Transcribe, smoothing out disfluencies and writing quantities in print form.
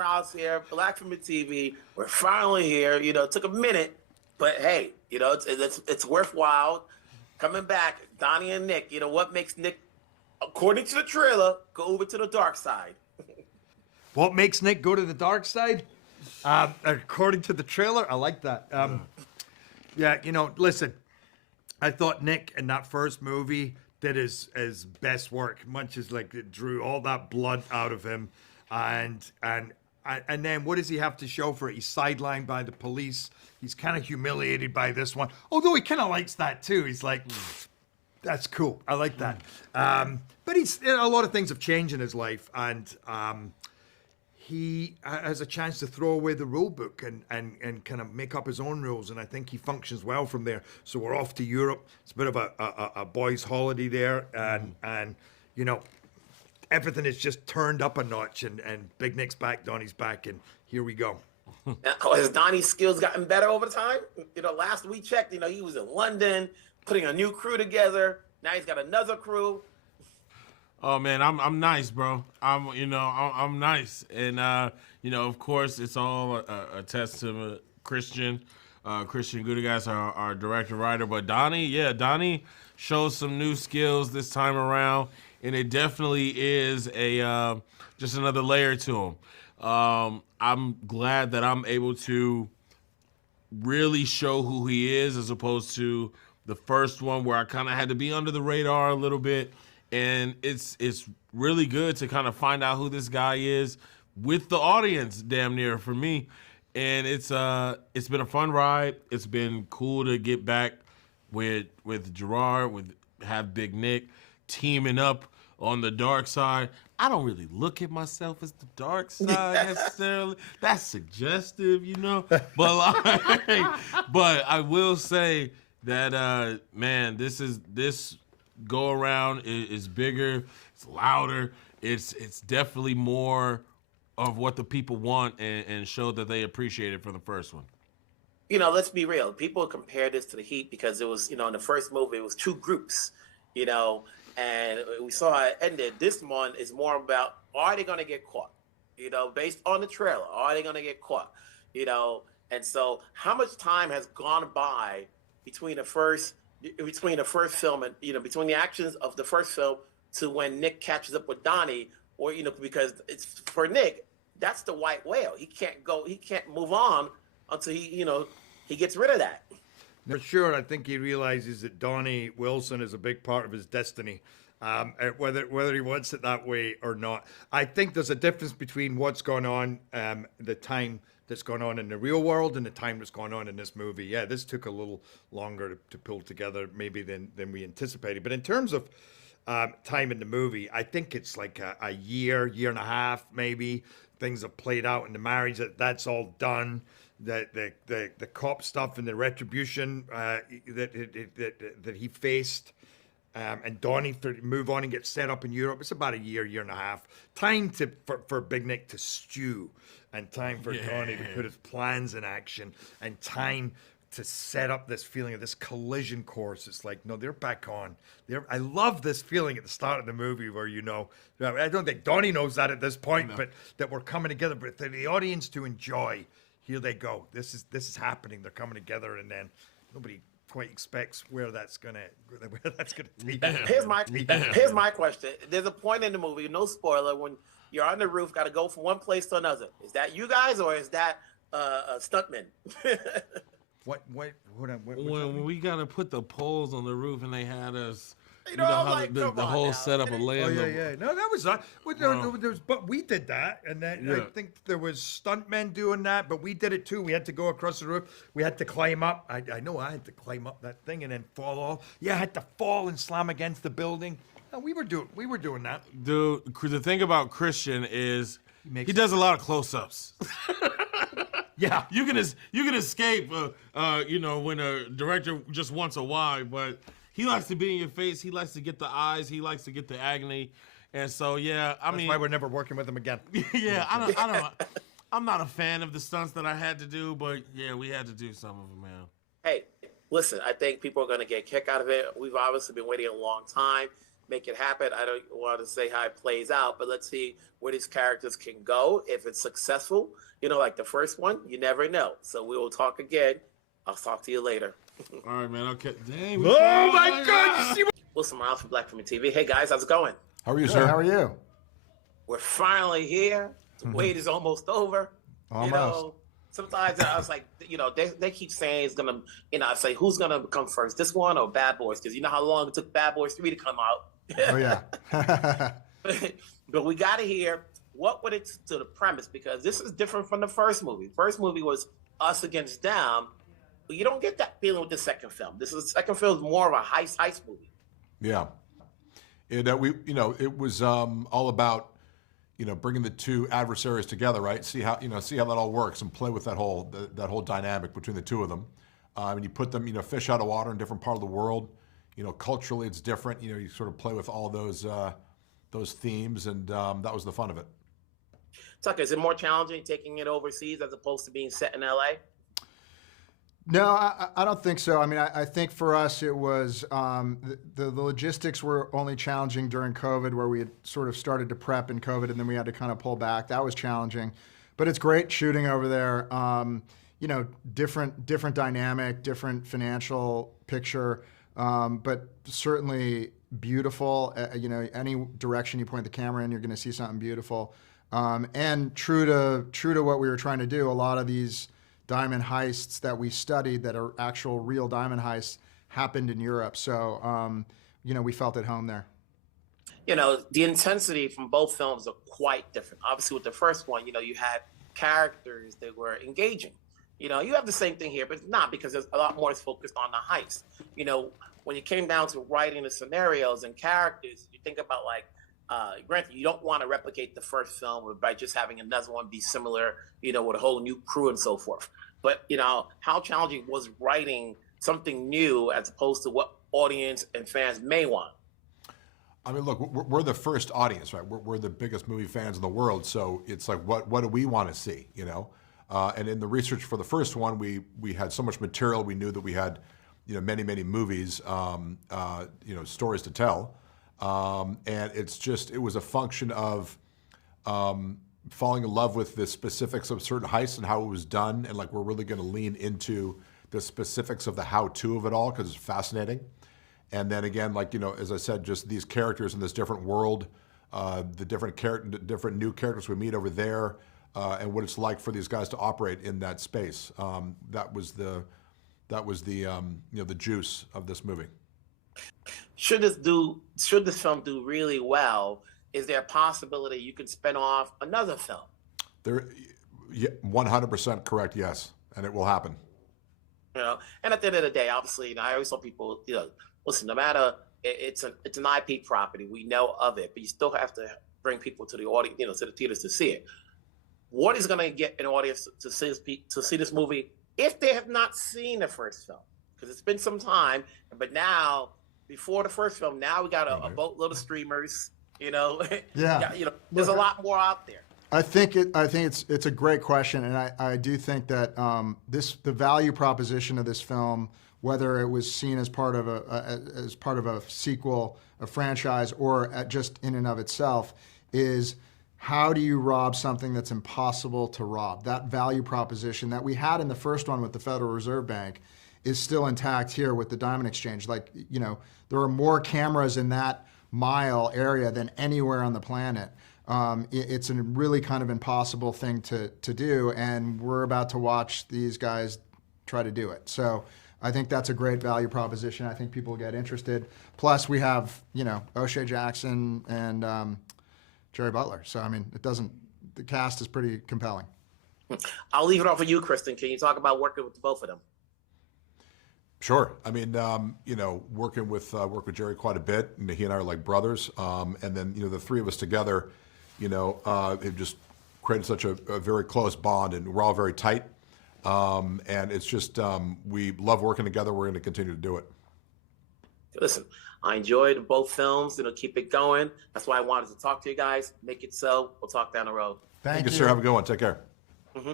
Morales here, Black from the TV. We're finally here. You know, it took a minute, but hey, you know, it's worthwhile coming back. Donnie and Nick. You know what makes Nick, according to the trailer, go over to the dark side? What makes Nick go to the dark side? According to the trailer, I like that. Yeah, you know, listen, I thought Nick in that first movie did his best work, much as like it drew all that blood out of him, and then what does he have to show for it? He's sidelined by the police. He's kind of humiliated by this one, although he kind of likes that too. He's like, that's cool. I like that. But a lot of things have changed in his life, and he has a chance to throw away the rule book and kind of make up his own rules, and I think he functions well from there. So we're off to Europe. It's a bit of a boys' holiday there, and you know, everything is just turned up a notch, and Big Nick's back, Donnie's back, and here we go. Now, has Donnie's skills gotten better over time? You know, last we checked, you know, he was in London putting a new crew together. Now he's got another crew. Oh man, I'm nice, bro. I'm nice, and you know, of course, it's all a test to Christian Gudegast, our director writer. But Donnie shows some new skills this time around, and it definitely is a just another layer to him. I'm glad that I'm able to really show who he is, as opposed to the first one where I kind of had to be under the radar a little bit. And it's really good to kind of find out who this guy is with the audience, damn near, for me. And it's been a fun ride. It's been cool to get back with Gerard, have Big Nick teaming up on the dark side. I don't really look at myself as the dark side necessarily. That's suggestive, you know. But but I will say that man, this go around is bigger, it's louder, it's definitely more of what the people want, and show that they appreciate it for the first one. You know, let's be real. People compare this to The Heat because it was, you know, in the first movie, it was two groups, you know, and we saw how it ended. This one is more about, are they going to get caught? You know, based on the trailer, are they going to get caught? You know, and so how much time has gone by between the first film and, you know, between the actions of the first film to when Nick catches up with Donnie, or, you know, because it's for Nick, that's the white whale. He can't move on until he gets rid of that. For sure, I think he realizes that Donnie Wilson is a big part of his destiny, whether he wants it that way or not. I think there's a difference between what's going on, the time that's going on in the real world and the time that's going on in this movie. Yeah, this took a little longer to pull together maybe than we anticipated. But in terms of time in the movie, I think it's like a year and a half maybe. Things have played out in the marriage. That's all done. The cop stuff and the retribution that he faced, and Donnie to move on and get set up in Europe. It's about a year and a half. Time for Big Nick to stew, and time for Donnie to put his plans in action, and time to set up this feeling of this collision course. It's like, no, they're back on. I love this feeling at the start of the movie where, you know, I don't think Donnie knows that at this point, but that we're coming together, but for the audience to enjoy. Here they go. This is happening. They're coming together, and then nobody quite expects where that's gonna take. Here's my question. There's a point in the movie, no spoiler, when you're on the roof, got to go from one place to another. Is that you guys, or is that a stuntman? When we gotta put the poles on the roof, and they had us. You know how like, the whole now. setup of laying. Oh yeah. No, that was us. But we did that, and then I think there was stuntmen doing that, but we did it too. We had to go across the roof. We had to climb up. I know I had to climb up that thing and then fall off. Yeah, I had to fall and slam against the building. No, we were doing that. Dude, the thing about Christian is he does a lot of close-ups. Yeah, you can escape, you know, when a director just wants a wide, but he likes to be in your face. He likes to get the eyes. He likes to get the agony, and so that's why we're never working with him again. Yeah, I'm not a fan of the stunts that I had to do, but yeah, we had to do some of them, man. Hey, listen, I think people are going to get a kick out of it. We've obviously been waiting a long time. make it happen. I don't want to say how it plays out, but let's see where these characters can go. If it's successful, like the first one, you never know. So we will talk again. I'll talk to you later. All right, man. Okay. Dang. Oh my God! Wilson Morales from Black Film TV. Hey guys, how's it going? How are you, sir? How are you? We're finally here. The wait is almost over. Almost. Sometimes I was like, they keep saying it's gonna, I say who's gonna come first, this one or Bad Boys? Because you know how long it took Bad Boys 3 to come out. Oh yeah. But we got to hear what would it to the premise, because this is different from the first movie. The first movie was us against them, but you don't get that feeling with the second film. The second film is more of a heist movie. Yeah. It was all about bringing the two adversaries together, right? See how that all works and play with that whole dynamic between the two of them. And you put them, fish out of water in different part of the world. Culturally it's different. You sort of play with all those themes, and that was the fun of it. Tucker, is it more challenging taking it overseas as opposed to being set in LA? No, I don't think so. I mean, I think for us it was the logistics were only challenging during COVID, where we had sort of started to prep in COVID, and then we had to kind of pull back. That was challenging, but it's great shooting over there. Different dynamic, different financial picture, but certainly beautiful. Any direction you point the camera in, you're going to see something beautiful. And true to what we were trying to do, a lot of these diamond heists that we studied that are actual real diamond heists happened in Europe. So, we felt at home there. The intensity from both films are quite different. Obviously, with the first one, you had characters that were engaging. You have the same thing here, but it's not, because there's a lot more focused on the heist. When it came down to writing the scenarios and characters, you think about granted, you don't want to replicate the first film by just having another one be similar, with a whole new crew and so forth. But, how challenging was writing something new as opposed to what audience and fans may want? I mean, look, we're the first audience, right? We're the biggest movie fans in the world. So it's like, what do we want to see, And in the research for the first one, we had so much material. We knew that we had, many, many movies, stories to tell. And it was a function of falling in love with the specifics of certain heists and how it was done. And we're really going to lean into the specifics of the how-to of it all, because it's fascinating. And then again, as I said, just these characters in this different world, the different new characters we meet over there, and what it's like for these guys to operate in that space. That was the juice of this movie. Should this film do really well, is there a possibility you can spin off another film? 100% correct, yes, and it will happen. And at the end of the day, obviously, I always tell people, listen, no matter, it's an IP property, we know of it, but you still have to bring people to the audience, to the theaters to see it. What is going to get an audience to see this movie if they have not seen the first film? Because it's been some time, but now, before the first film, now we got a boatload of streamers. Yeah. There's a lot more out there. I think it's a great question, and I do think that the value proposition of this film, whether it was seen as part of a sequel, a franchise, or just in and of itself, is how do you rob something that's impossible to rob? That value proposition that we had in the first one with the Federal Reserve Bank is still intact here with the Diamond Exchange. There are more cameras in that mile area than anywhere on the planet. It's a really kind of impossible thing to do, and we're about to watch these guys try to do it. So I think that's a great value proposition. I think people get interested. Plus, we have O'Shea Jackson and Gerard Butler. So I mean, the cast is pretty compelling. I'll leave it off for you, Cristian. Can you talk about working with both of them? Sure. I mean, working with Jerry quite a bit, and he and I are like brothers. And then, the three of us together, have just created such a very close bond, and we're all very tight. And it's just, we love working together. We're going to continue to do it. Listen, I enjoyed both films. Keep it going. That's why I wanted to talk to you guys. Make it so. We'll talk down the road. Thank you, sir. Have a good one. Take care. Mm-hmm.